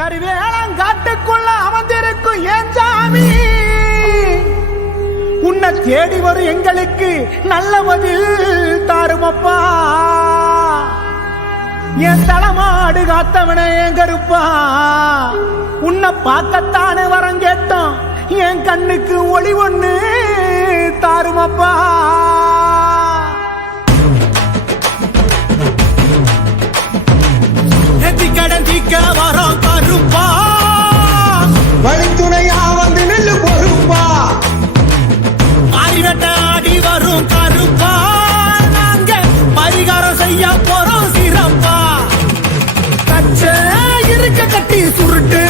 கருவேலங்காட்டுக்குள்ள அமர்ந்திருக்கும் ஏன் சாமி? உன்னை தேடி வரும் எங்களுக்கு நல்ல பதில் தாருமப்பா. என் தலைமாடு காத்தவன என் கருப்பா? உன்னை பார்க்கத்தானே வரம் கேட்டோம். என் கண்ணுக்கு ஒளி ஒண்ணு தாருமப்பா. கடந்திக்க வர சுருட்டு.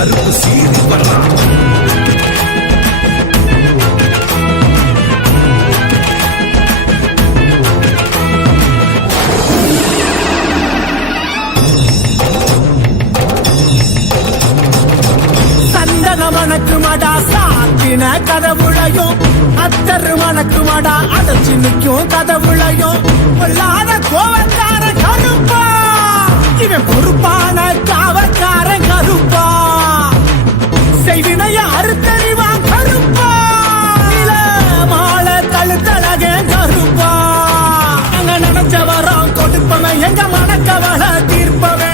கருப்பு சீறி வர்றான் வணக்குமடா சாத்தின கதவுளையும் அத்தரு வணக்குமடா அடைச்சி நிற்கும் கதவுளையும் கொள்ளாத தீர்ப்பவன் எங்க மனக்கவலை தீர்ப்பவன்